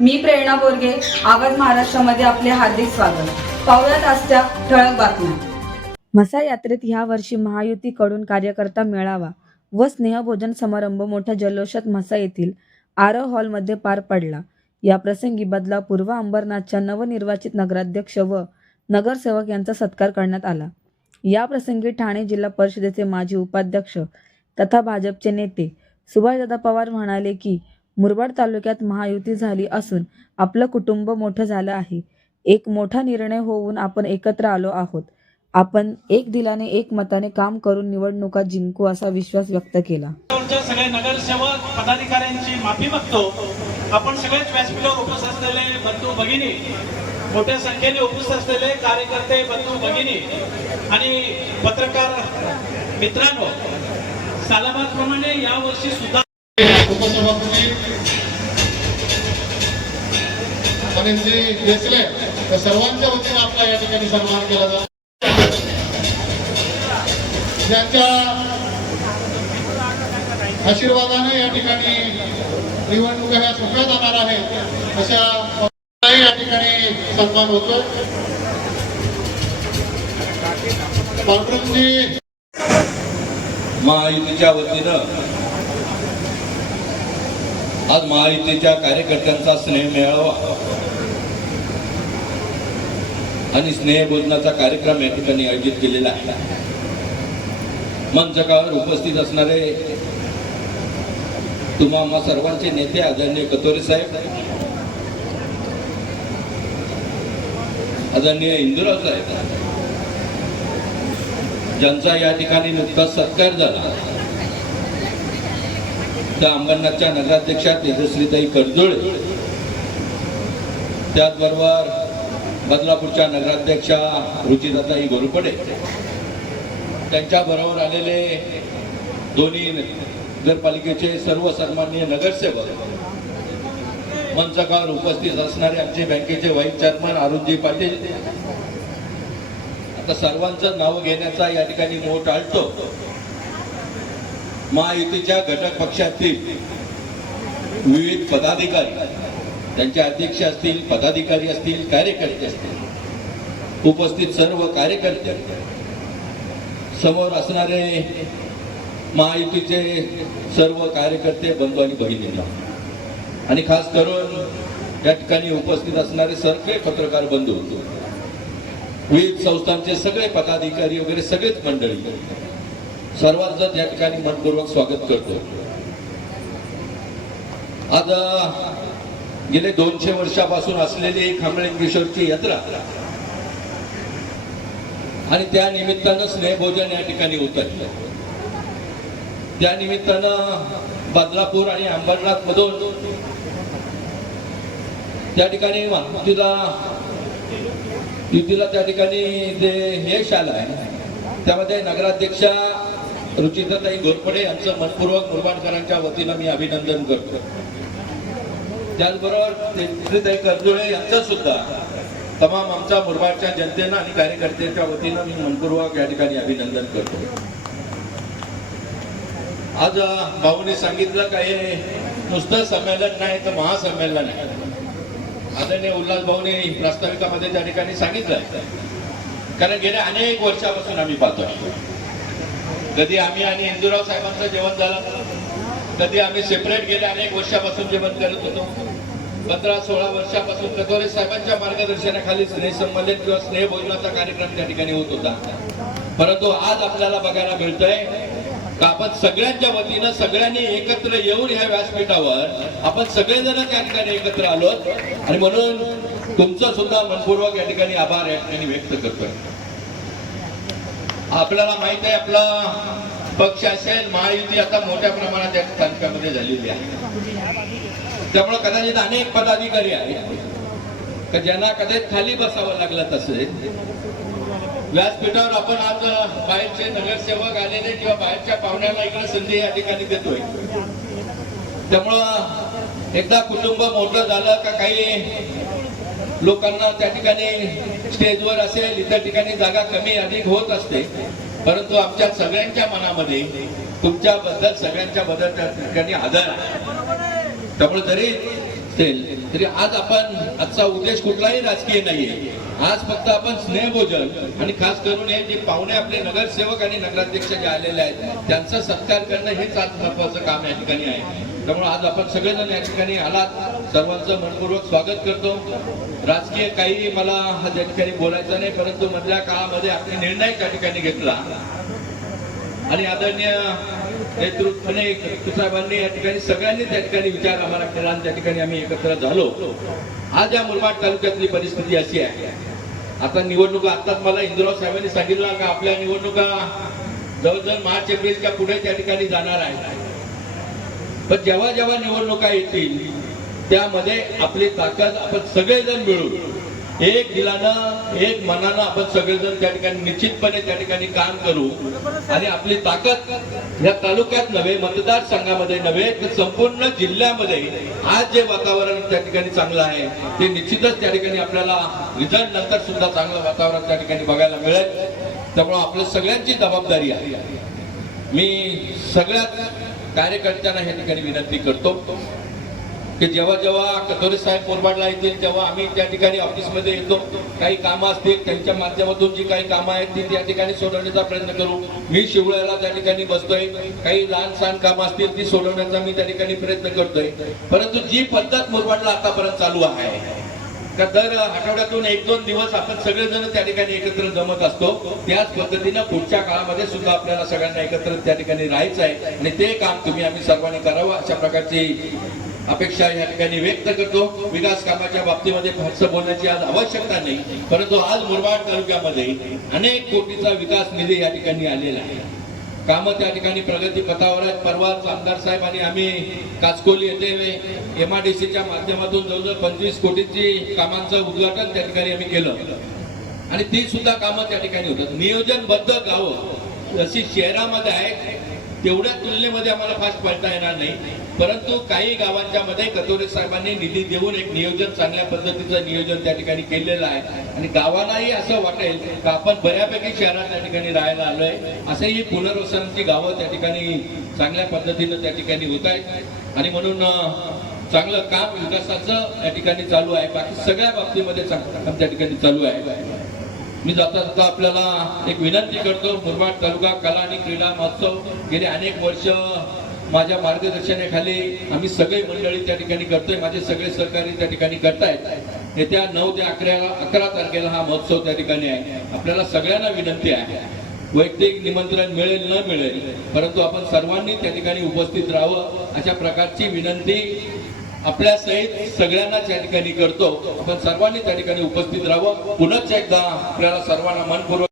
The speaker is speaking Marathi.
मी प्रेरणा बोरगे, आवाज महाराष्ट्रामध्ये आपले हार्दिक स्वागत. पाहुयात आजच्या ठळक बातम्या. म्हसा यात्रेत ह्या वर्षी महायुतीकडून कार्यकर्ता मेळावा व स्नेहभोजन समारंभ मोठ्या जल्लोषात म्हसा येथील आरव हॉलमध्ये पार पडला. या प्रसंगी बदलापूर व अंबरनाथच्या नवनिर्वाचित नगराध्यक्ष व नगरसेवक यांचा सत्कार करण्यात आला. या प्रसंगी ठाणे जिल्हा परिषदेचे माजी उपाध्यक्ष तथा भाजपचे नेते सुभाषदादा पवार म्हणाले की मुरबाड तालुक्यात महायुती झाली असून आपलं कुटुंब मोठं झालं आहे. एक मोठा निर्णय होऊन आपण एकत्र आलो आहोत. आपण एक दिलाने एक मताने काम करून निवडणुका जिंकू असा विश्वास व्यक्त केला. सगळे नगरसेवक पदाधिकाऱ्यांची माफी मागतो. आपण सगळेच व्यासपीठावर उपस्थित असलेले बंधू भगिनी, मोठ्या संख्येने उपस्थित असलेले कार्यकर्ते बंधू भगिनी आणि पत्रकार मित्रांनो, सालाबादप्रमाणे यावर्षी सुद्धा उपसभापती आणि जे देसले त्या सर्वांच्या वतीने आपला या ठिकाणी सन्मान केला जातो. ज्यांच्या आशीर्वादाने या ठिकाणी निवडणुका ह्या सोप्या जाणार आहेत अशा या ठिकाणी सन्मान होतो. पांडुरंगजी महायुतीच्या वतीनं आज महायुतीच्या कार्यकर्त्यांचा स्नेह मेळावा आणि स्नेहभोजनाचा कार्यक्रम या ठिकाणी आयोजित केलेला आहे. मंचकावर उपस्थित असणारे तुम्हा सर्वांचे नेते आदरणीय कतोरे साहेब, आदरणीय इंदुराव साहेब, ज्यांचा या ठिकाणी नुकताच सत्कार झाला, त्या अंबरनाथच्या नगराध्यक्षा तेजश्रीताई कडजोळे, त्याचबरोबर बदलापूरच्या नगराध्यक्षा रुचिराताई घोरपडे, त्यांच्या बरोबर आलेले दोन्ही नगरपालिकेचे सर्व सन्माननीय नगरसेवक, मंचकावर उपस्थित असणारे आमचे बँकेचे व्हाईस चेअरमन अरुणजी पाटील. आता सर्वांचं नाव घेण्याचा या ठिकाणी मोह टाळतो. महायुतीच्या घटक पक्षातील विविध पदाधिकारी, त्यांचे अध्यक्ष असतील, पदाधिकारी असतील, कार्यकर्ते असतील, उपस्थित सर्व कार्यकर्ते, समोर असणारे महायुतीचे सर्व कार्यकर्ते बंधू आणि भगिनींना, आणि खास करून या ठिकाणी उपस्थित असणारे सगळे पत्रकार बंधू, विविध संस्थांचे सगळे पदाधिकारी वगैरे सगळेच मंडळी, सर्वांचं या ठिकाणी मनपूर्वक स्वागत करतो. आज गेले 200 वर्षापासून असलेली खामळेश्वरची यात्रा आणि त्या निमित्तानं स्नेहभोजन या ठिकाणी होतं. त्या निमित्तानं बदलापूर आणि अंबरनाथ मधून त्या ठिकाणी युतीला त्या ठिकाणी जे यश आलं आहे, त्यामध्ये नगराध्यक्षा रुचिराताई घोरपडे यांचं मनपूर्वक मुरबाडकरांच्या वतीनं मी अभिनंदन करतो. त्याचबरोबर तेजश्रीताई कडजोळे यांचं सुद्धा तमाम आमच्या मुरबाडच्या जनतेनं आणि कार्यकर्त्यांच्या वतीनं मी मनपूर्वक या ठिकाणी अभिनंदन करतो. आज भाऊने सांगितलं का हे नुसतं संमेलन नाही तर महासंमेलन आहे. आदरणीय उल्हास भाऊने प्रास्ताविकामध्ये त्या ठिकाणी सांगितलं, कारण गेल्या अनेक वर्षापासून आम्ही पाहतो, कधी आम्ही आणि इंदुराव साहेबांचं जेवण झालं, कधी आम्ही सेपरेट गेले अनेक वर्षापासून जेवण करत होतो. 15-16 वर्षापासून कतोरे साहेबांच्या मार्गदर्शनाखाली स्नेहसंमेलन किंवा स्नेहभोजनाचा कार्यक्रम त्या ठिकाणी होत होता. परंतु आज आपल्याला बघायला मिळतंय का आपण सगळ्यांच्या वतीनं सगळ्यांनी एकत्र येऊन ह्या व्यासपीठावर आपण सगळेजण त्या ठिकाणी एकत्र आलो, आणि म्हणून तुमचं सुद्धा मनपूर्वक या ठिकाणी आभार या ठिकाणी व्यक्त करतोय. आपल्याला माहित आहे आपला पक्ष असेल, महायुती आता मोठ्या प्रमाणात या तालुक्यामध्ये झालेली आहे. त्यामुळे कदाचित अनेक पदाधिकारी आहेत की ज्यांना कदाचित खाली बसावं लागलं. तसे व्यासपीठावर आपण आज बाहेरचे नगरसेवक आलेले किंवा बाहेरच्या पाहुण्यांना इकडे संधी या ठिकाणी देतोय. त्यामुळं एकदा कुटुंब मोठं झालं का काही लोकांना त्या ठिकाणी स्टेजवर असेल, इतर ठिकाणी जागा कमी अधिक होत असते, परंतु आमच्या सगळ्यांच्या मनामध्ये तुमच्याबद्दल सगळ्यांच्या बद्दल त्या ठिकाणी आदर आहे. त्यामुळे जरी असेल तरी आज आपण आजचा उद्देश कुठलाही राजकीय नाहीये. आज फक्त आपण स्नेहभोजन आणि खास करून हे जे पाहुणे आपले नगरसेवक आणि नगराध्यक्ष जे आलेले आहेत त्यांचा सत्कार करणं हेच आज महत्वाचं काम या ठिकाणी आहे. त्यामुळे आज आपण सगळेजण या ठिकाणी आलात, सर्वांचं मनपूर्वक स्वागत करतो. राजकीय काही मला हा त्या ठिकाणी बोलायचा नाही, परंतु मधल्या काळामध्ये आपण निर्णय त्या ठिकाणी घेतला आणि आदरणीय नेतृत्वाने साहेबांनी या ठिकाणी सगळ्यांनी त्या ठिकाणी विचार आम्हाला केला आणि त्या ठिकाणी आम्ही एकत्र झालो. आज या मुरबाड तालुक्यातली परिस्थिती अशी आहे. आता निवडणुका आताच मला इंदुराव साहेबांनी सांगितलं का आपल्या निवडणुका जवळजवळ मार्च एप्रिलच्या पुढे त्या ठिकाणी जाणार आहेत. पण जेव्हा जेव्हा निवडणुका येतील त्यामध्ये आपली ताकद आपण सगळेजण मिळून एक दिलानं एक मनानं आपण सगळेजण त्या ठिकाणी निश्चितपणे त्या ठिकाणी काम करू आणि आपली ताकद या तालुक्यात नव्हे, मतदारसंघामध्ये नव्हे, तर संपूर्ण जिल्ह्यामध्ये आज जे वातावरण त्या ठिकाणी चांगलं आहे ते निश्चितच त्या ठिकाणी आपल्याला रिझल्ट नंतर सुद्धा चांगलं वातावरण त्या ठिकाणी बघायला मिळेल. त्यामुळे आपल्या सगळ्यांची जबाबदारी आहे. मी सगळ्यात कार्यकर्त्यांना या ठिकाणी विनंती करतो की जेव्हा जेव्हा कथोरे साहेब मुरबाडला येतील तेव्हा आम्ही त्या ठिकाणी ऑफिसमध्ये येतो. काही कामं असतील त्यांच्या माध्यमातून जी काही कामं आहेत ती त्या ठिकाणी सोडवण्याचा प्रयत्न करू. मी शिवळ्याला त्या ठिकाणी बसतोय, काही लहान सहान कामं असतील ती सोडवण्याचा मी त्या ठिकाणी प्रयत्न करतोय. परंतु जी पद्धत मुरबाडला आतापर्यंत चालू आहे का दर आठवड्यातून 1-2 दिवस आपण सगळेजण त्या ठिकाणी एकत्र जमत असतो, त्याच पद्धतीनं पुढच्या काळामध्ये सुद्धा आपल्याला सगळ्यांना एकत्र त्या ठिकाणी राहायचं आहे आणि ते काम तुम्ही आम्ही सर्वांनी करावं अशा प्रकारची अपेक्षा या ठिकाणी व्यक्त करतो. विकास कामाच्या बाबतीमध्ये फारसं बोलण्याची आज आवश्यकता नाही, परंतु आज मुरबाड तालुक्यामध्ये अनेक कोटीचा विकास निधी या ठिकाणी आलेला आहे. कामं त्या ठिकाणी प्रगती पथावर आहेत. परवाच आमदार साहेब आणि आम्ही काचकोली येथे MRDCच्या माध्यमातून जवळजवळ 25 कोटीची कामांचं उद्घाटन त्या ठिकाणी आम्ही केलं आणि ती सुद्धा कामं त्या ठिकाणी होतात. नियोजनबद्ध गावं जशी शहरामध्ये आहेत तेवढ्या तुलनेमध्ये आम्हाला फास्ट पळता येणार नाही, परंतु काही गावांच्या मध्ये कथोरे साहेबांनी निधी देऊन एक नियोजन, चांगल्या पद्धतीचं नियोजन त्या ठिकाणी केलेलं आहे आणि गावालाही असं वाटेल की आपण बऱ्यापैकी शहरात त्या ठिकाणी राहायला आलोय. असंही पुनर्वसनाची गावं त्या ठिकाणी चांगल्या पद्धतीनं त्या ठिकाणी होत आहेत आणि म्हणून चांगलं काम विकासाचं या ठिकाणी चालू आहे. बाकी सगळ्या बाबतीमध्ये चांगलं काम त्या ठिकाणी चालू आहे. मी जाता जाता आपल्याला एक विनंती करतो, मुरबाड तालुका कला आणि क्रीडा महोत्सव गेले अनेक वर्ष माझ्या मार्गदर्शनाखाली आम्ही सगळे मंडळी त्या ठिकाणी करतोय, माझे सगळे सहकारी त्या ठिकाणी करतायत. येत्या 9 ते 11 तारखेला हा महोत्सव त्या ठिकाणी आहे. आपल्याला सगळ्यांना विनंती आहे, वैयक्तिक निमंत्रण मिळेल न मिळेल परंतु आपण सर्वांनी त्या ठिकाणी उपस्थित राहावं अशा प्रकारची विनंती आपल्या सहित सगळ्यांना त्या ठिकाणी करतो. आपण सर्वांनी त्या ठिकाणी उपस्थित राहावं. पुन्हा एकदा आपल्याला सर्वांना मनपूर्वक